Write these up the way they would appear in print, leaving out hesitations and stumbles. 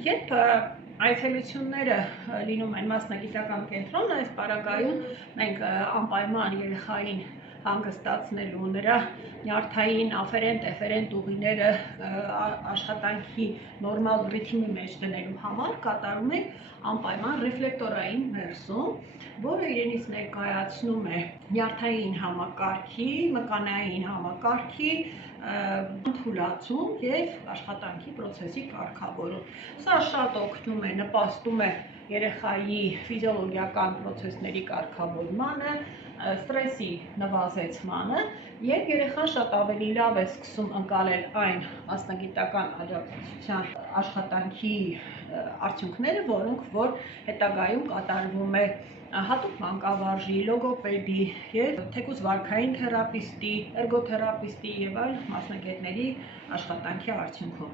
Երբ այցելությունները լինում են մասնագիտական կենտրոն, այս պարագայում մենք անպայման երեխային հանգստացնելու, նրա նյարդային, աֆերենտ, էֆերենտ ուղիները աշխատանքի նորմալ ռիթմի մեջ դնելու համար կատարում ենք անպայման ռեֆլեկտորային մերսում, որը իրենից ներկայացնում է նյարդային համակարգի, մկանային համակարգի թուլացում և աշխատանքի պրոցեսի կարգավորում։ Սա շատ օգնում է, նպաստում է երեխայի ֆիզիոլոգիական պրոցեսների կարգավորմանը, ստրեսի նվազեցմանը, և երեխան շատ ավելի լավ է սկսում ընկալել այն մասնագիտական աջակցության աշխատանքի արդյունքները, որոնք որ հետագայում կատարվում է հատուկ մանկավարժի, լոգոպեդի և թեկուզ վարքային թերապիստի, էրգոթերապիստի և այլ մասնագետների աշխատանքի արդյունքում։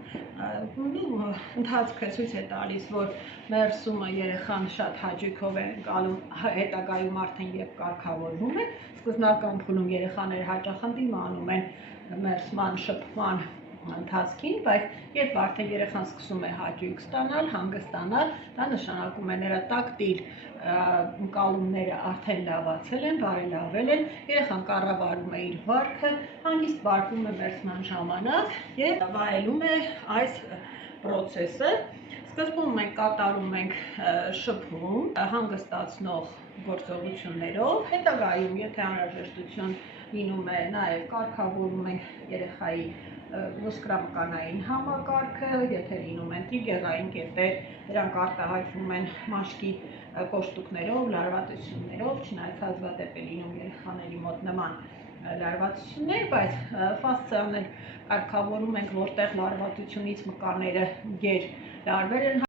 Ընթացքը ցույց է տալիս, որ մերսումը երեխան շատ հաճույքով է ընկալում, հետագայում արդեն երբ կարգավորվում է, սկզբնական փուլում երեխաները հաճախ ընդդիմանում են մերսման, շփման ընթացքին, բայց երբ արդեն երեխան սկսում է հաճույք ստանալ, հանգստանալ, դա նշանակում է նրա տակտիլ ընկալումները արդեն լավացել են, բարելավել են, երեխան կառավարում է իր վարքը, հանգիստ վարվում է մերսման ժամանակ և վայելում է այս պրոցեսը։ Սկզբում մենք կատարում ենք շփում հանգստացնող գործողություններով, հետագայում, եթե անհրաժեշտություն լինում է, նաև կարգավորում ենք երեխայի ոսկրամկանային համակարգը, եթե լինում են տրիգերային կետեր, դրանք արտահայտվում են մաշկի կոշտուկներով, լարվածություններով, չնայած հազվադեպ է լինում երեխաների մոտ նման լարվածություններ, բայց ֆասցիաներ կարգավորում ենք, որտեղ լարվածությունից մկանները գեր լարվել են